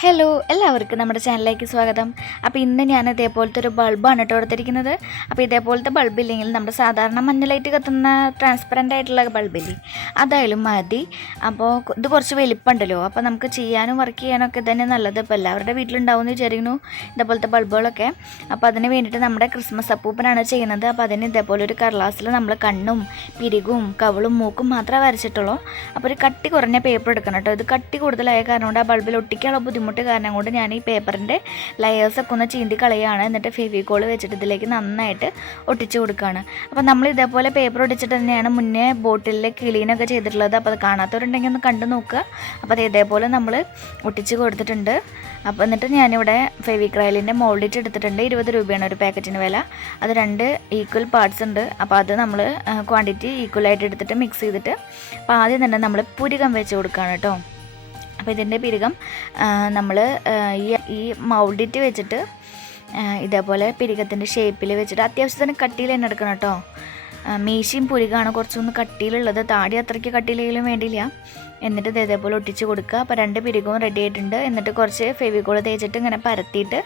Hello, എല്ലാവർക്കും നമ്മുടെ ചാനലിലേക്ക് സ്വാഗതം. അപ്പോൾ ഇന്ന് ഞാൻ ഇതേപോലത്തെ ഒരു ബൾബാണ് കേട്ടോ എടുത്തിരിക്കുന്നത്. അപ്പോൾ ഇതേപോലത്തെ ബൾബില്ലെങ്കിൽ നമ്മുടെ സാധാരണ മഞ്ഞ കത്തുന്ന ട്രാൻസ്പെറൻ്റ് ആയിട്ടുള്ള ബൾബില്ലേ, അതായാലും മതി. അപ്പോൾ ഇത് കുറച്ച് വലിപ്പമുണ്ടല്ലോ, അപ്പോൾ നമുക്ക് ചെയ്യാനും വർക്ക് ചെയ്യാനൊക്കെ തന്നെ നല്ലത്. ഇപ്പോൾ എല്ലാവരുടെ വീട്ടിലുണ്ടാവുമെന്ന് വിചാരിക്കുന്നു ഇതേപോലത്തെ ബൾബുകളൊക്കെ. അപ്പോൾ അതിന് വേണ്ടിയിട്ട് നമ്മുടെ ക്രിസ്മസ് അപ്പൂപ്പനാണ് ചെയ്യുന്നത്. അപ്പോൾ അതിന് ഇതേപോലെ ഒരു കടലാസിൽ നമ്മൾ കണ്ണും പിരികും കവളും മൂക്കും മാത്രമേ വരച്ചിട്ടുള്ളൂ. അപ്പോൾ ഒരു കട്ടി കുറഞ്ഞ പേപ്പർ എടുക്കണം കേട്ടോ. ഇത് കട്ടി കൂടുതലായ കാരണം കൊണ്ട് ആ ബൾബിൽ ഒട്ടിക്കാനുള്ള ബുദ്ധിമുട്ട് കാരണം കൊണ്ട് ഞാൻ ഈ പേപ്പറിൻ്റെ ലെയേഴ്സൊക്കെ ഒന്ന് ചീന്തി കളയുകയാണ്. എന്നിട്ട് ഫെവിക്കോൾ വെച്ചിട്ട് ഇതിലേക്ക് നന്നായിട്ട് ഒട്ടിച്ച് കൊടുക്കുകയാണ്. അപ്പോൾ നമ്മൾ ഇതേപോലെ പേപ്പർ ഒട്ടിച്ചിട്ട് തന്നെയാണ് മുന്നേ ബോട്ടിലിൽ ക്ലീനൊക്കെ ചെയ്തിട്ടുള്ളത്. അപ്പോൾ അത് കാണാത്തവരുണ്ടെങ്കിൽ ഒന്ന് കണ്ടു നോക്കുക. അപ്പോൾ അത് ഇതേപോലെ നമ്മൾ ഒട്ടിച്ച് കൊടുത്തിട്ടുണ്ട്. അപ്പോൾ എന്നിട്ട് ഞാനിവിടെ ഫെവിക്രൈലിൻ്റെ മോൾഡിറ്റ് എടുത്തിട്ടുണ്ട്. 20 രൂപയാണ് ഒരു പാക്കറ്റിന് വില. അത് 2 ഈക്വൽ പാർട്സ് ഉണ്ട്. അപ്പോൾ അത് നമ്മൾ ക്വാണ്ടിറ്റി ഈക്വലായിട്ട് എടുത്തിട്ട് മിക്സ് ചെയ്തിട്ട് അപ്പോൾ ആദ്യം തന്നെ നമ്മൾ പുരികം വെച്ച് കൊടുക്കുകയാണ് കേട്ടോ. അപ്പോൾ ഇതിൻ്റെ പിരികം നമ്മൾ ഈ മൗൾഡിറ്റ് വെച്ചിട്ട് ഇതേപോലെ പിരികത്തിൻ്റെ ഷേപ്പിൽ വെച്ചിട്ട് അത്യാവശ്യത്തിന് കട്ടിയിൽ തന്നെ എടുക്കണം കേട്ടോ. മീശയും പുരികമാണ് കുറച്ചൊന്ന് കട്ടിയിലുള്ളത്, താടി അത്രയ്ക്ക് കട്ടിയിലെങ്കിലും വേണ്ടിയില്ല. എന്നിട്ട് ഇതേപോലെ ഒട്ടിച്ച് കൊടുക്കുക. അപ്പോൾ 2 പിരികവും റെഡി ആയിട്ടുണ്ട്. എന്നിട്ട് കുറച്ച് ഫെവിക്കോൾ തേച്ചിട്ട് ഇങ്ങനെ പരത്തിയിട്ട്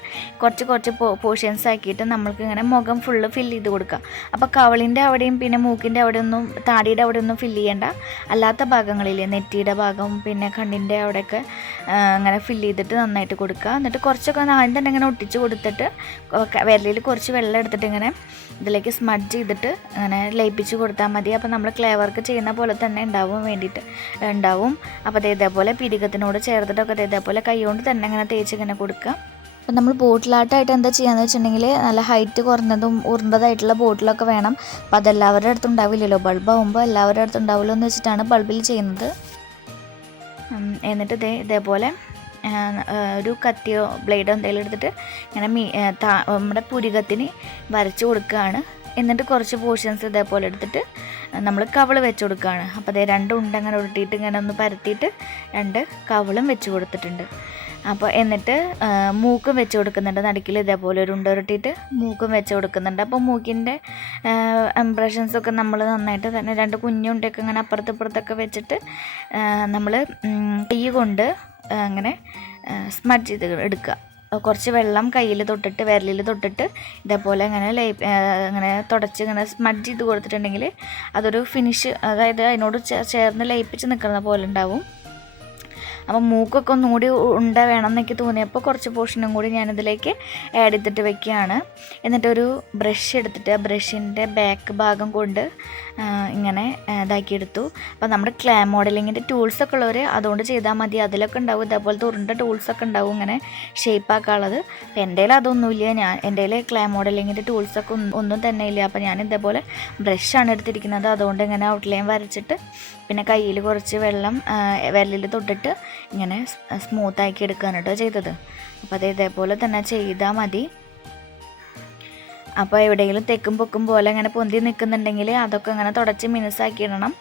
കുറച്ച് പോർഷൻസ് ആക്കിയിട്ട് നമ്മൾക്ക് ഇങ്ങനെ മുഖം ഫുള്ള് ഫില്ല് ചെയ്ത് കൊടുക്കുക. അപ്പോൾ കവളിൻ്റെ അവിടെയും പിന്നെ മൂക്കിൻ്റെ അവിടെയൊന്നും താടിയുടെ അവിടെയൊന്നും ഫില്ല് ചെയ്യേണ്ട. അല്ലാത്ത ഭാഗങ്ങളിൽ നെറ്റിയുടെ ഭാഗം പിന്നെ കണ്ണിൻ്റെ അവിടെയൊക്കെ അങ്ങനെ ഫില്ല് ചെയ്തിട്ട് നന്നായിട്ട് കൊടുക്കുക. എന്നിട്ട് കുറച്ചൊക്കെ ആദ്യം തന്നെ ഇങ്ങനെ ഒട്ടിച്ച് കൊടുത്തിട്ട് വിരലിൽ കുറച്ച് വെള്ളം എടുത്തിട്ട് ഇങ്ങനെ ഇതിലേക്ക് സ്മഡ്ജ് ചെയ്തിട്ട് അങ്ങനെ ലയിപ്പിച്ച് കൊടുത്താൽ മതി. അപ്പോൾ നമ്മൾ ക്ലേ വർക്ക് ചെയ്യുന്ന പോലെ തന്നെ ഉണ്ടാവും. അപ്പോൾ ഇതേപോലെ പിരികത്തിനോട് ചേർത്തിട്ടൊക്കെ ഇതേപോലെ കൈ കൊണ്ട് തന്നെ ഇങ്ങനെ തേച്ച് ഇങ്ങനെ കൊടുക്കുക. അപ്പോൾ നമ്മൾ ബോട്ടിലാട്ടായിട്ട് എന്താ ചെയ്യുകയെന്ന് വെച്ചിട്ടുണ്ടെങ്കിൽ നല്ല ഹൈറ്റ് കുറഞ്ഞതും ഉരുണ്ടതായിട്ടുള്ള ബോട്ടിലൊക്കെ വേണം. അപ്പോൾ അതെല്ലാവരുടെ അടുത്തും ഉണ്ടാവില്ലല്ലോ, ബൾബാകുമ്പോൾ എല്ലാവരുടെ അടുത്തും ഉണ്ടാവില്ലോ എന്ന് വെച്ചിട്ടാണ് ബൾബിൽ ചെയ്യുന്നത്. എന്നിട്ട് ഇതേപോലെ ഒരു കത്തിയോ ബ്ലേഡോ എന്തെങ്കിലും എടുത്തിട്ട് ഇങ്ങനെ നമ്മുടെ പുരികത്തിന് വരച്ച് കൊടുക്കുകയാണ്. എന്നിട്ട് കുറച്ച് പോർഷൻസ് ഇതേപോലെ എടുത്തിട്ട് നമ്മൾ കവള് വെച്ച് കൊടുക്കുകയാണ്. അപ്പോൾ അതേ 2 ഉണ്ട അങ്ങനെ ഉരുട്ടിയിട്ട് ഇങ്ങനെ ഒന്ന് പരത്തിയിട്ട് 2 കവളും വെച്ച് കൊടുത്തിട്ടുണ്ട്. അപ്പോൾ എന്നിട്ട് മൂക്കും വെച്ച് കൊടുക്കുന്നുണ്ട്. നടുക്കിൽ ഇതേപോലെ ഒരു ഉണ്ട ഉരുട്ടിയിട്ട് മൂക്കും വെച്ച് കൊടുക്കുന്നുണ്ട്. അപ്പോൾ മൂക്കിൻ്റെ ഇംപ്രഷൻസൊക്കെ നമ്മൾ നന്നായിട്ട് തന്നെ 2 കുഞ്ഞുണ്ടൊക്കെ ഇങ്ങനെ അപ്പുറത്തൊക്കെ വെച്ചിട്ട് നമ്മൾ കൈ കൊണ്ട് അങ്ങനെ സ്മഡ്ജ് ചെയ്ത് എടുക്കുക. കുറച്ച് വെള്ളം കയ്യിൽ തൊട്ടിട്ട് വിരലിൽ തൊട്ടിട്ട് ഇതേപോലെ അങ്ങനെ തുടച്ച് ഇങ്ങനെ സ്മഡ്ജ് ചെയ്ത് കൊടുത്തിട്ടുണ്ടെങ്കിൽ അതൊരു ഫിനിഷ്, അതായത് അതിനോട് ചേർന്ന് ലയിപ്പിച്ച് നിൽക്കുന്ന പോലെ ഉണ്ടാവും. അപ്പോൾ മൂക്കൊക്കെ ഒന്നുകൂടി ഉണ്ട വേണം എന്നൊക്കെ തോന്നിയപ്പോൾ കുറച്ച് പോർഷനും കൂടി ഞാനിതിലേക്ക് ആഡ് ചെയ്തിട്ട് വെക്കുകയാണ്. എന്നിട്ടൊരു ബ്രഷ് എടുത്തിട്ട് ബ്രഷിൻ്റെ ബാക്ക് ഭാഗം കൊണ്ട് ഇങ്ങനെ ഇതാക്കിയെടുത്തു. അപ്പോൾ നമ്മുടെ ക്ലേ മോഡലിങ്ങിൻ്റെ ടൂൾസൊക്കെ ഉള്ളവർ അതുകൊണ്ട് ചെയ്താൽ മതി. അതിലൊക്കെ ഉണ്ടാവും ഇതേപോലത്തെ ഉരുണ്ട ടൂൾസൊക്കെ ഉണ്ടാവും ഇങ്ങനെ ഷേപ്പാക്കാനുള്ളത്. അപ്പോൾ എൻ്റെ കയ്യിൽ അതൊന്നുമില്ല. എൻ്റെ കയ്യിൽ ക്ലേ മോഡലിങ്ങിൻ്റെ ടൂൾസൊക്കെ ഒന്നും തന്നെ ഇല്ല. അപ്പോൾ ഞാൻ ഇതേപോലെ ബ്രഷാണ് എടുത്തിരിക്കുന്നത്. അതുകൊണ്ട് ഇങ്ങനെ ഔട്ട്ലൈൻ വരച്ചിട്ട് പിന്നെ കയ്യിൽ കുറച്ച് വെള്ളം വിരലിൽ തൊട്ടിട്ട് ഇങ്ങനെ സ്മൂത്താക്കി എടുക്കുകയാണ് കേട്ടോ ചെയ്തത്. അപ്പോൾ അത് ഇതേപോലെ തന്നെ ചെയ്താൽ മതി. അപ്പോൾ എവിടെയെങ്കിലും തെക്കും പൊക്കും പോലെ ഇങ്ങനെ പൊന്തി നിൽക്കുന്നുണ്ടെങ്കിൽ അതൊക്കെ ഇങ്ങനെ തുടച്ച് മിനുസാക്കി ഇടണം.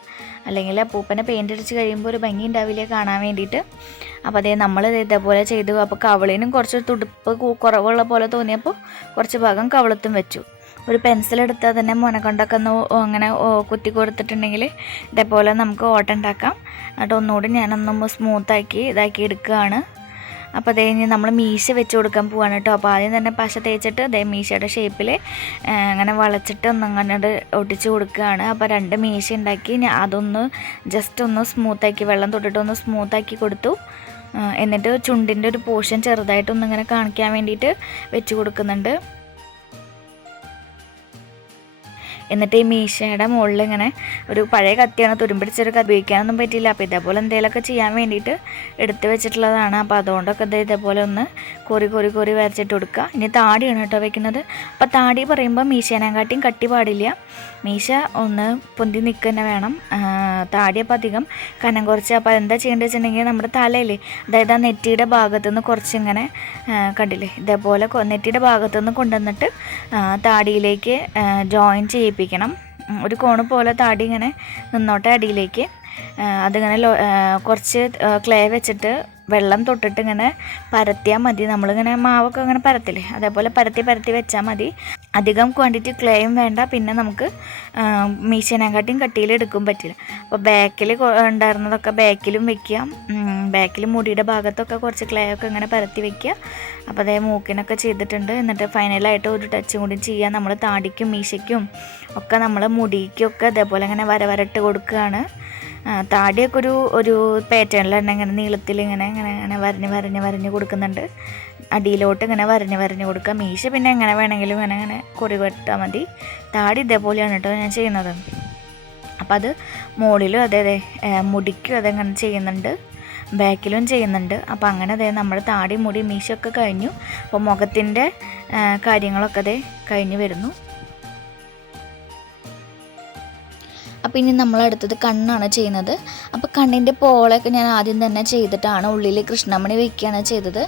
അല്ലെങ്കിൽ അപ്പൂപ്പനെ പെയിൻ്റ് അടിച്ച് കഴിയുമ്പോൾ ഒരു ഭംഗി ഉണ്ടാവില്ല കാണാൻ വേണ്ടിയിട്ട്. അപ്പോൾ അതേ നമ്മൾ ഇതേപോലെ ചെയ്തു. അപ്പോൾ കവളിനും കുറച്ച് തുടുപ്പ് കുറവുള്ള പോലെ തോന്നിയപ്പോൾ കുറച്ച് ഭാഗം കവളത്തും വെച്ചു. ഒരു പെൻസിലെടുത്താൽ തന്നെ മുനക്കൊണ്ടൊക്കെ ഒന്ന് അങ്ങനെ കുത്തി കൊടുത്തിട്ടുണ്ടെങ്കിൽ ഇതേപോലെ നമുക്ക് ഓട്ടം ഉണ്ടാക്കാം. എന്നിട്ട് ഒന്നുകൂടി ഞാനൊന്നും സ്മൂത്താക്കി ഇതാക്കി എടുക്കുകയാണ്. അപ്പോൾ അതേ ഇനി നമ്മൾ മീശ വെച്ച് കൊടുക്കാൻ പോവാണ് കേട്ടോ. അപ്പോൾ ആദ്യം തന്നെ പശ തേച്ചിട്ട് അതേ മീശയുടെ ഷേപ്പിൽ അങ്ങനെ വളച്ചിട്ട് ഒന്നങ്ങനെ ഒട്ടിച്ച് കൊടുക്കുകയാണ്. അപ്പോൾ 2 മീശ ഉണ്ടാക്കി അതൊന്ന് ജസ്റ്റ് ഒന്ന് സ്മൂത്താക്കി വെള്ളം തൊട്ടിട്ട് ഒന്ന് സ്മൂത്താക്കി കൊടുത്തു. എന്നിട്ട് ചുണ്ടിൻ്റെ ഒരു പോർഷൻ ചെറുതായിട്ടൊന്നിങ്ങനെ കാണിക്കാൻ വേണ്ടിയിട്ട് വെച്ച് കൊടുക്കുന്നുണ്ട്. എന്നിട്ട് ഈ മീശയുടെ മുകളിൽ ഇങ്ങനെ ഒരു പഴയ കത്തിയാണ്, തുരുമ്പിടിച്ചൊരു കത്തി ഉപയോഗിക്കാനൊന്നും പറ്റില്ല. അപ്പോൾ ഇതേപോലെ എന്തെങ്കിലുമൊക്കെ ചെയ്യാൻ വേണ്ടിയിട്ട് എടുത്ത് വെച്ചിട്ടുള്ളതാണ്. അപ്പോൾ അതുകൊണ്ടൊക്കെ ഇതേപോലെ ഒന്ന് കോരി വരച്ചിട്ട് കൊടുക്കുക. ഇനി താടിയാണ് കേട്ടോ വെക്കുന്നത്. അപ്പോൾ താടി പറയുമ്പോൾ മീശേനെക്കാട്ടിയും കട്ടി പാടില്ല, മീശ ഒന്ന് പൊന്തി നിൽക്കുക തന്നെ വേണം. താടി അപ്പോൾ അധികം കനം കുറച്ച്. അപ്പോൾ എന്താ ചെയ്യേണ്ടത് വെച്ചിട്ടുണ്ടെങ്കിൽ നമ്മുടെ തലയിൽ, അതായത് ആ നെറ്റിയുടെ ഭാഗത്തുനിന്ന് കുറച്ചിങ്ങനെ കണ്ടില്ലേ, ഇതേപോലെ നെറ്റിയുടെ ഭാഗത്തുനിന്ന് കൊണ്ടുവന്നിട്ട് താടിയിലേക്ക് ജോയിൻ ചെയ്യിപ്പിക്കണം. ഒരു കോണ് പോലെ താടി ഇങ്ങനെ നിന്നോട്ടെ അടിയിലേക്ക്. അതിങ്ങനെ കുറച്ച് ക്ലേ വെച്ചിട്ട് വെള്ളം തൊട്ടിട്ട് ഇങ്ങനെ പരത്തിയാൽ മതി. നമ്മളിങ്ങനെ മാവൊക്കെ ഇങ്ങനെ പരത്തില്ലേ, അതേപോലെ പരത്തി പരത്തി വെച്ചാൽ മതി. അധികം ക്വാണ്ടിറ്റി ക്ലേയും വേണ്ട, പിന്നെ നമുക്ക് മീശേനെക്കാട്ടിയും കട്ടിയിൽ എടുക്കും പറ്റില്ല. അപ്പോൾ ബാക്കിൽ ഉണ്ടായിരുന്നതൊക്കെ ബാക്കിലും വെക്കുക, ബാക്കിൽ മുടിയുടെ ഭാഗത്തൊക്കെ കുറച്ച് ക്ലേ ഒക്കെ ഇങ്ങനെ പരത്തി വെക്കുക. അപ്പോൾ അതേ മൂക്കിനൊക്കെ ചെയ്തിട്ടുണ്ട്. എന്നിട്ട് ഫൈനലായിട്ട് ഒരു ടച്ചും കൂടി ചെയ്യാം. നമ്മൾ താടിക്കും മീശയ്ക്കും ഒക്കെ നമ്മൾ മുടിക്കൊക്കെ അതേപോലെ ഇങ്ങനെ വരവരട്ട് കൊടുക്കുകയാണ്. താടിയൊക്കെ ഒരു പാറ്റേണിൽ തന്നെ ഇങ്ങനെ നീളത്തിൽ ഇങ്ങനെ ഇങ്ങനെ ഇങ്ങനെ വരഞ്ഞ് കൊടുക്കുന്നുണ്ട്. അടിയിലോട്ട് ഇങ്ങനെ വരഞ്ഞ് കൊടുക്കുക. മീശ പിന്നെ എങ്ങനെ വേണമെങ്കിലും ഇങ്ങനെ ഇങ്ങനെ കുറി വെട്ടാൽ മതി. താടി ഇതേപോലെയാണ് കേട്ടോ ഞാൻ ചെയ്യുന്നത്. അപ്പോൾ അത് മുകളിലും അതെ മുടിക്കും അതെങ്ങനെ ചെയ്യുന്നുണ്ട്, ബാക്കിലും ചെയ്യുന്നുണ്ട്. അപ്പോൾ അങ്ങനെ അതെ നമ്മുടെ താടി മുടി മീശയൊക്കെ കഴിഞ്ഞു. അപ്പോൾ മുഖത്തിൻ്റെ കാര്യങ്ങളൊക്കെ അതെ കഴിഞ്ഞ് വരുന്നു. അപ്പോൾ ഇനി നമ്മളടുത്തത് കണ്ണാണ് ചെയ്യുന്നത്. അപ്പോൾ കണ്ണിൻ്റെ പോളൊക്കെ ഞാൻ ആദ്യം തന്നെ ചെയ്തിട്ടാണ് ഉള്ളിൽ കൃഷ്ണമണി വയ്ക്കുകയാണ് ചെയ്തത്.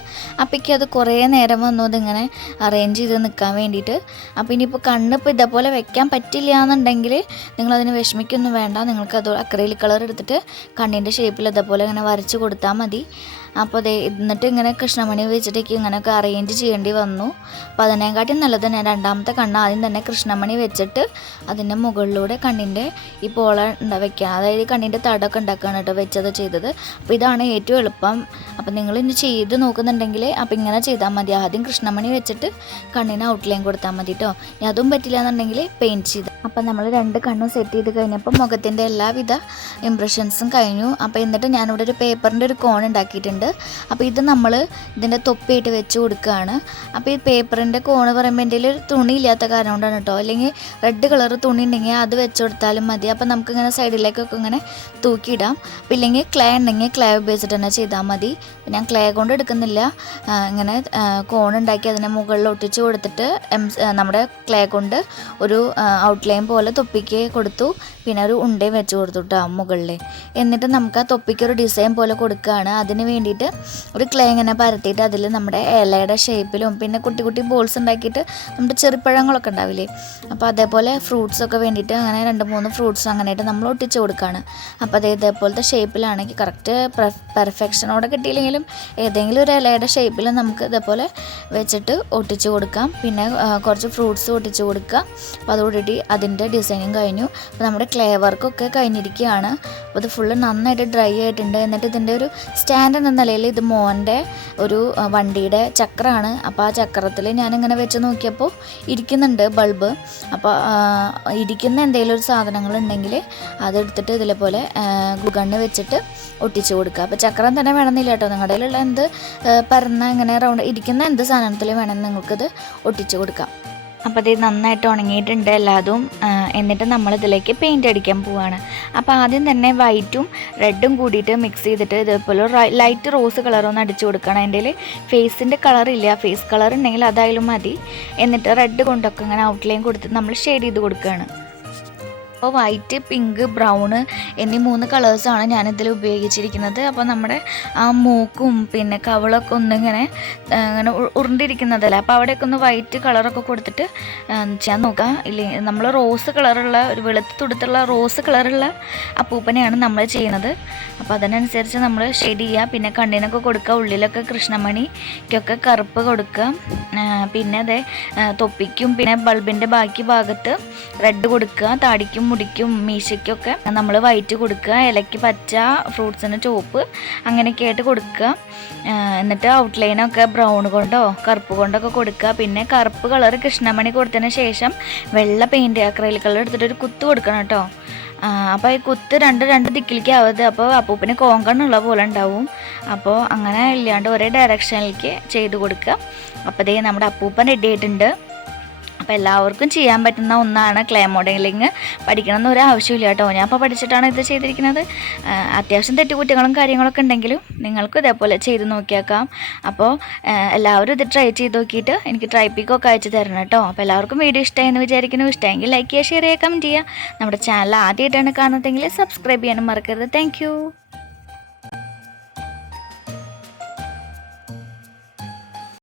അപ്പോഴേക്കും അത് കുറേ നേരം വന്നു അതിങ്ങനെ അറേഞ്ച് ചെയ്ത് നിൽക്കാൻ വേണ്ടിയിട്ട്. അപ്പോൾ ഇനിയിപ്പോൾ കണ്ണിപ്പോൾ ഇതേപോലെ വെക്കാൻ പറ്റില്ല എന്നുണ്ടെങ്കിൽ നിങ്ങളതിന് വിഷമിക്കൊന്നും വേണ്ട. നിങ്ങൾക്കത് അക്രൈലിക് കളർ എടുത്തിട്ട് കണ്ണിൻ്റെ ഷേപ്പിൽ ഇതേപോലെ ഇങ്ങനെ വരച്ച് കൊടുത്താൽ മതി. അപ്പോൾ അതേ എന്നിട്ട് ഇങ്ങനെ കൃഷ്ണമണി വെച്ചിട്ടേക്ക് ഇങ്ങനെയൊക്കെ അറേഞ്ച് ചെയ്യേണ്ടി വന്നു. അപ്പോൾ അതിനെക്കാട്ടിയും നല്ലത് ഞാൻ രണ്ടാമത്തെ കണ്ണ് ആദ്യം തന്നെ കൃഷ്ണമണി വെച്ചിട്ട് അതിൻ്റെ മുകളിലൂടെ കണ്ണിൻ്റെ ഈ പോള വയ്ക്കുക, അതായത് കണ്ണിൻ്റെ തടമൊക്കെ ഉണ്ടാക്കുകയാണ് കേട്ടോ വെച്ചത് ചെയ്തത്. അപ്പോൾ ഇതാണ് ഏറ്റവും എളുപ്പം. അപ്പോൾ നിങ്ങൾ ഇനി ചെയ്ത് നോക്കുന്നുണ്ടെങ്കിൽ അപ്പോൾ ഇങ്ങനെ ചെയ്താൽ മതി. ആദ്യം കൃഷ്ണമണി വെച്ചിട്ട് കണ്ണിന് ഔട്ട്ലൈൻ കൊടുത്താൽ മതി കേട്ടോ. അതും പറ്റില്ല എന്നുണ്ടെങ്കിൽ പെയിൻറ്റ് ചെയ്ത്. അപ്പോൾ നമ്മൾ രണ്ട് കണ്ണും സെറ്റ് ചെയ്ത് കഴിഞ്ഞപ്പോൾ മുഖത്തിൻ്റെ എല്ലാവിധ ഇംപ്രഷൻസും കഴിഞ്ഞു. അപ്പോൾ എന്നിട്ട് ഞാനിവിടെ ഒരു പേപ്പറിൻ്റെ ഒരു കോൺ ഉണ്ടാക്കിയിട്ടുണ്ട്. അപ്പോൾ ഇത് നമ്മൾ ഇതിൻ്റെ തൊപ്പിയായിട്ട് വെച്ച് കൊടുക്കുകയാണ്. അപ്പോൾ ഈ പേപ്പറിൻ്റെ കോണ് പറയുമ്പോൾ എൻ്റെ ഒരു തുണി ഇല്ലാത്ത കാരണം കൊണ്ടാണ് കേട്ടോ. അല്ലെങ്കിൽ റെഡ് കളർ തുണി ഉണ്ടെങ്കിൽ അത് വെച്ച് കൊടുത്താലും മതി. അപ്പോൾ നമുക്കിങ്ങനെ സൈഡിലേക്കൊക്കെ ഇങ്ങനെ തൂക്കിയിടാം. അപ്പോൾ ഇല്ലെങ്കിൽ ക്ലേ ഉണ്ടെങ്കിൽ ക്ലേ ഉപയോഗിച്ചിട്ട് തന്നെ ചെയ്താൽ മതി. ഞാൻ ക്ലേ കൊണ്ട് എടുക്കുന്നില്ല, ഇങ്ങനെ കോൺ ഉണ്ടാക്കി അതിനെ മുകളിൽ ഒട്ടിച്ച് കൊടുത്തിട്ട് നമ്മുടെ ക്ലേ കൊണ്ട് ഒരു ഔട്ട്ലൈൻ പോലെ തൊപ്പിക്ക് കൊടുത്തു. പിന്നെ ഒരു ഉണ്ടയും വെച്ച് കൊടുത്തു കേട്ടോ മുകളിൽ. എന്നിട്ട് നമുക്ക് ആ തൊപ്പിക്കൊരു ഡിസൈൻ പോലെ കൊടുക്കുകയാണ്. അതിന് വേണ്ടിയിട്ട് ഒരു ക്ലേ ഇങ്ങനെ പരത്തിയിട്ട് അതിൽ നമ്മുടെ ഇലയുടെ ഷേപ്പിലും പിന്നെ കുട്ടി കുട്ടി ബോൾസ് ഉണ്ടാക്കിയിട്ട് നമ്മുടെ ചെറുപ്പഴങ്ങളൊക്കെ ഉണ്ടാവില്ലേ, അപ്പോൾ അതേപോലെ ഫ്രൂട്ട്സൊക്കെ വേണ്ടിയിട്ട് അങ്ങനെ 2-3 ഫ്രൂട്ട്സ് അങ്ങനെയായിട്ട് നമ്മൾ ഒട്ടിച്ച് കൊടുക്കുകയാണ്. അപ്പോൾ ഇതേപോലത്തെ ഷേപ്പിലാണെങ്കിൽ കറക്റ്റ് പെർഫെക്ഷനോടെ കിട്ടിയില്ലെങ്കിലും ഏതെങ്കിലും ഒരു ഇലയുടെ ഷേപ്പിൽ നമുക്ക് ഇതേപോലെ വെച്ചിട്ട് ഒട്ടിച്ച് കൊടുക്കാം. പിന്നെ കുറച്ച് ഫ്രൂട്ട്സ് ഒട്ടിച്ച് കൊടുക്കുക. അപ്പോൾ അതോടുകൂടി അതിൻ്റെ ഡിസൈനും കഴിഞ്ഞു. അപ്പോൾ നമ്മുടെ ക്ലേ വർക്കൊക്കെ കഴിഞ്ഞിരിക്കുകയാണ്. അപ്പോൾ ഇത് ഫുള്ള് നന്നായിട്ട് ഡ്രൈ ആയിട്ടുണ്ട്. എന്നിട്ട് ഇതിൻ്റെ ഒരു സ്റ്റാൻഡ് എന്ന നിലയിൽ ഇത് മോൻ്റെ ഒരു വണ്ടിയുടെ ചക്രമാണ്. അപ്പോൾ ആ ചക്രത്തിൽ ഞാനിങ്ങനെ വെച്ച് നോക്കിയപ്പോൾ ഇരിക്കുന്നുണ്ട് ബൾബ്. അപ്പോൾ ഇരിക്കുന്ന എന്തെങ്കിലും ഒരു സാധനങ്ങളുണ്ടെങ്കിൽ അതെടുത്തിട്ട് ഇതിലേപോലെ ഗുഗണ്ണ് വെച്ചിട്ട് ഒട്ടിച്ച് കൊടുക്കുക. അപ്പോൾ ചക്രം തന്നെ വേണമെന്നില്ല കേട്ടോ, നിങ്ങളുടെ കയ്യിലുള്ള എന്ത് പരന്ന ഇങ്ങനെ റൗണ്ട് ഇരിക്കുന്ന എന്ത് സാധനത്തിൽ വേണമെന്ന് നിങ്ങൾക്കിത് ഒട്ടിച്ച് കൊടുക്കാം. അപ്പോൾ ഇത് നന്നായിട്ട് ഉണങ്ങിയിട്ടുണ്ട് എല്ലാതും. എന്നിട്ട് നമ്മളിതിലേക്ക് പെയിൻ്റ് അടിക്കാൻ പോവുകയാണ്. അപ്പോൾ ആദ്യം തന്നെ വൈറ്റും റെഡും കൂടിയിട്ട് മിക്സ് ചെയ്തിട്ട് ഇതേപോലെ ലൈറ്റ് റോസ് കളറൊന്ന് അടിച്ചു കൊടുക്കണം. എൻ്റെ ഫേസിൻ്റെ കളറില്ല, ഫേസ് കളർ ഉണ്ടെങ്കിൽ അതായാലും മതി. എന്നിട്ട് റെഡ് കൊണ്ടൊക്കെ ഇങ്ങനെ ഔട്ട്ലൈൻ കൊടുത്തിട്ട് നമ്മൾ ഷെയ്ഡ് ചെയ്ത് കൊടുക്കുകയാണ്. അപ്പോൾ വൈറ്റ്, പിങ്ക്, ബ്രൗണ് എന്നീ 3 കളേഴ്സാണ് ഞാനിതിൽ ഉപയോഗിച്ചിരിക്കുന്നത്. അപ്പോൾ നമ്മുടെ ആ മൂക്കും പിന്നെ കവളൊക്കെ ഒന്നിങ്ങനെ ഇങ്ങനെ ഉരുണ്ടിരിക്കുന്നതല്ല, അപ്പോൾ അവിടെയൊക്കെ ഒന്ന് വൈറ്റ് കളറൊക്കെ കൊടുത്തിട്ട് ചെയ്യാൻ നോക്കാം. ഇല്ലേ, നമ്മൾ റോസ് കളറുള്ള ഒരു വെളുത്ത് തുടുത്തുള്ള റോസ് കളറുള്ള അപ്പൂപ്പനെയാണ് നമ്മൾ ചെയ്യുന്നത്. അപ്പോൾ അതിനനുസരിച്ച് നമ്മൾ ഷെയ്ഡ് ചെയ്യുക. പിന്നെ കണ്ണിനൊക്കെ കൊടുക്കുക, ഉള്ളിലൊക്കെ കൃഷ്ണമണിക്കൊക്കെ കറുപ്പ് കൊടുക്കുക. പിന്നെ അതെ തൊപ്പിക്കും പിന്നെ ബൾബിൻ്റെ ബാക്കി ഭാഗത്ത് റെഡ് കൊടുക്കുക. താടിക്കും മുടിക്കും മീശയ്ക്കൊക്കെ നമ്മൾ വൈറ്റ് കൊടുക്കുക. ഇലയ്ക്ക് പച്ച, ഫ്രൂട്ട്സിന് ചുവപ്പ്, അങ്ങനെയൊക്കെ ആയിട്ട് കൊടുക്കുക. എന്നിട്ട് ഔട്ട്ലൈനൊക്കെ ബ്രൗൺ കൊണ്ടോ കറുപ്പ് കൊണ്ടൊക്കെ കൊടുക്കുക. പിന്നെ കറുപ്പ് കളർ കൃഷ്ണമണി കൊടുത്തതിന് ശേഷം വെള്ള പെയിൻറ്റ് അക്രൈലിക് കളർ എടുത്തിട്ട് ഒരു കുത്ത് കൊടുക്കണം കേട്ടോ. അപ്പോൾ ഈ കുത്ത് രണ്ട് ദിക്കിലേക്ക് ആവത്. അപ്പോൾ അപ്പൂപ്പിന് കോങ്കണ്ണുള്ള പോലെ ഉണ്ടാവും. അപ്പോൾ അങ്ങനെ ഇല്ലാണ്ട് ഒരേ ഡയറക്ഷനിലേക്ക് ചെയ്ത് കൊടുക്കുക. അപ്പോൾ ദേ നമ്മുടെ അപ്പൂപ്പൻ റെഡി ആയിട്ടുണ്ട്. അപ്പോൾ എല്ലാവർക്കും ചെയ്യാൻ പറ്റുന്ന ഒന്നാണ് ക്ലേ മോഡലിങ്. പഠിക്കണമെന്ന് ഒരു ആവശ്യമില്ല കേട്ടോ. ഞാൻ അപ്പോൾ പഠിച്ചിട്ടാണ് ഇത് ചെയ്തിരിക്കുന്നത്. അത്യാവശ്യം തെറ്റുകുറ്റങ്ങളും കാര്യങ്ങളൊക്കെ ഉണ്ടെങ്കിലും നിങ്ങൾക്കും ഇതേപോലെ ചെയ്ത് നോക്കിയേക്കാം. അപ്പോൾ എല്ലാവരും ഇത് ട്രൈ ചെയ്ത് നോക്കിയിട്ട് എനിക്ക് ട്രൈ പിക്കൊക്കെ അയച്ചു തരണം കേട്ടോ. അപ്പോൾ എല്ലാവർക്കും വീഡിയോ ഇഷ്ടമായെന്ന് വിചാരിക്കുന്നു. ഇഷ്ടമെങ്കിൽ ലൈക്ക് ചെയ്യുക, ഷെയർ ചെയ്യുക, കമൻറ്റ് ചെയ്യുക. നമ്മുടെ ചാനൽ ആദ്യമായിട്ടാണ് കാണുന്നതെങ്കിൽ സബ്സ്ക്രൈബ് ചെയ്യാനും മറക്കരുത്. താങ്ക്